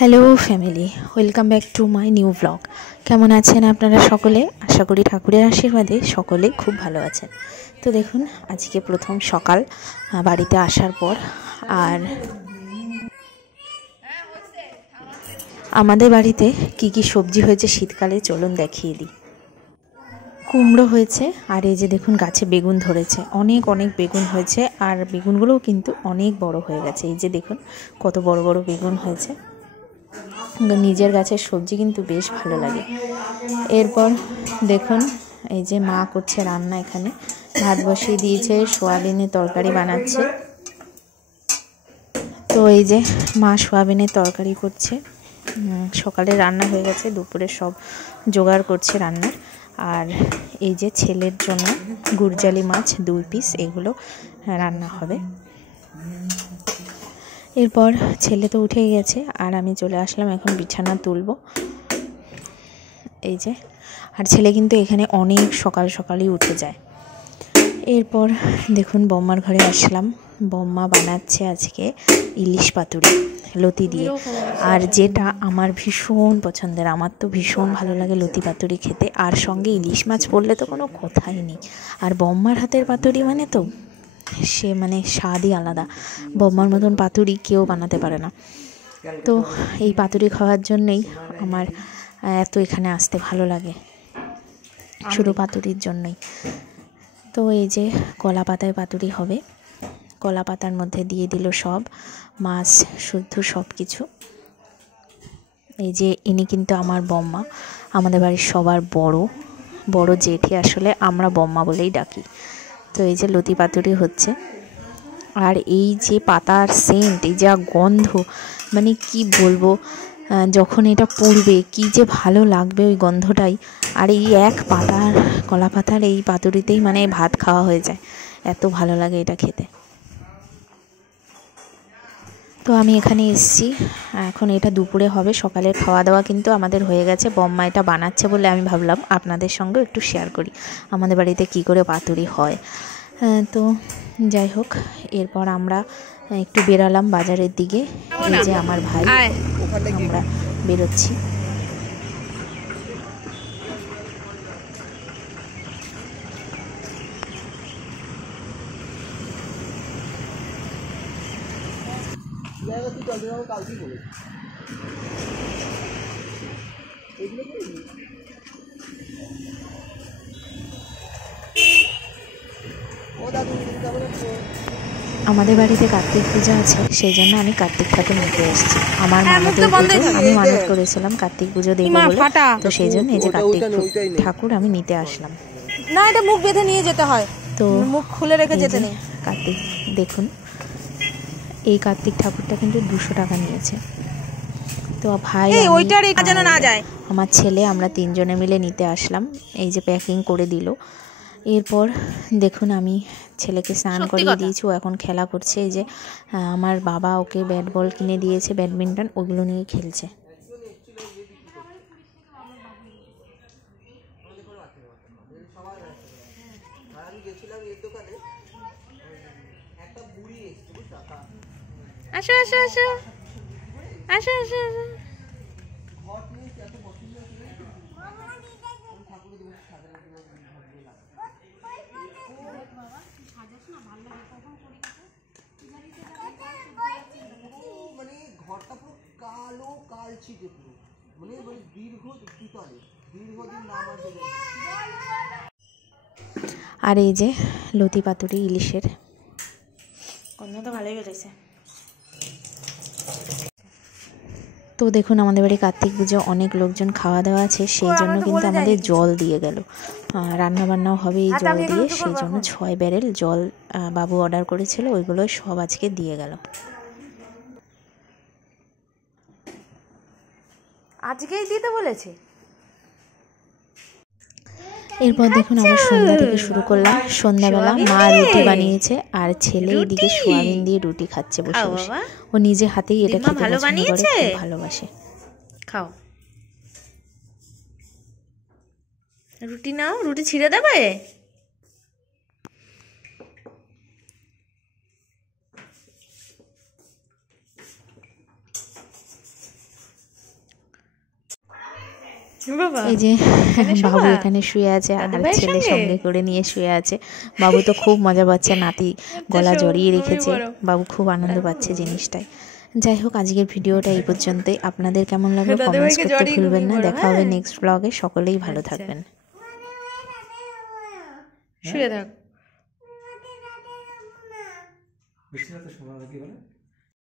Hello family, welcome back to my new blog. কেমন আছেন আপনারা সকলে? আশা করি ঠাকুরের আশীর্বাদে সকলেই খুব ভালো আছেন। তো দেখুন, আজকে প্রথম সকাল বাড়িতে আসার পর। আর আমাদের বাড়িতে কি কি সবজি হয়েছে শীতকালে চলুন দেখিয়ে দিই। কুমড়ো হয়েছে, আর এই যে দেখুন গাছে বেগুন ধরেছে, অনেক অনেক বেগুন হয়েছে। আর বেগুনগুলোও কিন্তু অনেক বড় হয়ে গেছে। এই যে দেখুন কত বড় বড় বেগুন হয়েছে। নিজের গাছের সবজি কিন্তু বেশ ভালো লাগে। এরপর দেখুন এই যে মা করছে রান্না, এখানে ভাত বসিয়ে দিয়েছে, সোয়াবিনের তরকারি বানাচ্ছে। তো এই যে মা সোয়াবিনের তরকারি করছে। সকালে রান্না হয়ে গেছে, দুপুরে সব জোগাড় করছে রান্নার। আর এই যে ছেলের জন্য গুরজালি মাছ 2 পিস, এগুলো রান্না হবে। এরপর ছেলে তো উঠে গেছে আর আমি চলে আসলাম এখন বিছানা তুলব। এই যে, আর ছেলে কিন্তু এখানে অনেক সকাল সকালই উঠে যায়। এরপর দেখুন বম্মার ঘরে আসলাম। বম্মা বানাচ্ছে আজকে ইলিশ পাতুরি লতি দিয়ে। আর যেটা আমার ভীষণ পছন্দের, আমার তো ভীষণ ভালো লাগে লতি পাতুরি খেতে। আর সঙ্গে ইলিশ মাছ পড়লে তো কোনো কথাই নেই। আর বম্মার হাতের পাতুরি মানে তো সে মানে স্বাদই আলাদা। বম্মার মতন পাতুরি কেউ বানাতে পারে না। তো এই পাতুরি খাওয়ার জন্যই আমার এত এখানে আসতে ভালো লাগে, শুধু পাতুরির জন্যই। তো এই যে কলা পাতায় পাতুরি হবে, কলা পাতার মধ্যে দিয়ে দিল সব মাছ শুদ্ধ সব কিছু। এই যে ইনি কিন্তু আমার বম্মা, আমাদের বাড়ির সবার বড় বড় জেঠি, আসলে আমরা বম্মা বলেই ডাকি। তো এই যে লতি পাতুরি হচ্ছে। আর এই যে পাতার সেন্ট, এই যা গন্ধ, মানে কি বলবো, যখন এটা পুড়বে কি যে ভালো লাগবে ওই গন্ধটাই। আর এই এক পাতার কলা পাতার এই পাতুরিতেই মানে ভাত খাওয়া হয়ে যায়, এত ভালো লাগে এটা খেতে। তো আমি এখানে এসেছি, এখন এটা দুপুরে হবে। সকালের খাওয়া দাওয়া কিন্তু আমাদের হয়ে গেছে। বম্মা এটা বানাচ্ছে বলে আমি ভাবলাম আপনাদের সঙ্গে একটু শেয়ার করি আমাদের বাড়িতে কি করে পাতুরি হয়। তো যাই হোক, এরপর আমরা একটু বেরালাম বাজারের দিকে। এই যে আমার ভাই, আমরা বেরোচ্ছি। আমাদের বাড়িতে কার্তিক পূজা আছে, সেই জন্য আমি কার্তিক ঠাকুর নিতে এসেছি। আমার মানতের পুজো, আমি মানত করেছিলাম কার্তিক পুজো দেবো বলে, তো সেই জন্য এই যে কার্তিক ঠাকুর আমি নিতে আসলাম। না, এটা মুখ বেঁধে নিয়ে যেতে হয়, তো মুখ খুলে রেখে যেতে নেই। কার্তিক দেখুন, এই কার্তিক ঠাকুরটা কিন্তু 200 টাকা নিয়েছে। তো ভাই আমার ছেলে আমরা 3 জনে মিলে নিতে আসলাম। এই যে প্যাকিং করে দিল। এরপর দেখুন আমি ছেলেকে স্নান করিয়ে দিয়েছি, ও এখন খেলা করছে। এই যে আমার বাবা ওকে ব্যাট বল কিনে দিয়েছে, ব্যাডমিন্টন, ওগুলো নিয়ে খেলছে। আসো আসো আসো আসো আসো আসো। ঘরটা পুরো কালো কালচিটে, পুরো মানে দীর্ঘদিন নাম আছে। আর এই যে লতি পাতুরি ইলিশের গন্ধ তো ভালোই বেরোছে। তো দেখুন আমাদের বাড়ি কার্তিক পুজো, অনেক লোকজন খাওয়া দাওয়া আছে, সেই জন্য কিন্তু আমাদের জল দিয়ে গেল। রান্না বান্নাও হবে এই জল দিয়ে, সেই জন্য 6 ব্যারেল জল বাবু অর্ডার করেছিল, ওইগুলো সব আজকে দিয়ে গেল। আজকেই দিতে বলেছে। এরপর দেখুন আবার সন্ধ্যা থেকে শুরু করলাম। সন্ধ্যাবেলা মা রুটি বানিয়েছে, আর ছেলে এদিকে সোয়াবিন দিয়ে রুটি খাচ্ছে বসে বসে। ও নিজে হাতেই এটা খেতে পছন্দ করে, খুব ভালোবাসে। খাও, রুটি নাও, রুটি ছিঁড়ে দেবে। এই যে বাবু এখানে শুয়ে আছে আর ছেলে সঙ্গে করে নিয়ে শুয়ে আছে। বাবু তো খুব মজা পাচ্ছে, নাতি গলা জড়িয়ে রেখেছে, বাবু খুব আনন্দ পাচ্ছে জিনিসটায়। যাই হোক, আজকের ভিডিওটা এই পর্যন্তই। আপনাদের কেমন লাগলো কমেন্টস করতে ভুলবেন না। দেখা হবে নেক্সট ব্লগে। সকলেই ভালো থাকবেন। শুয়ে থাক। বৃষ্টি রাতে শোনা কি বলে?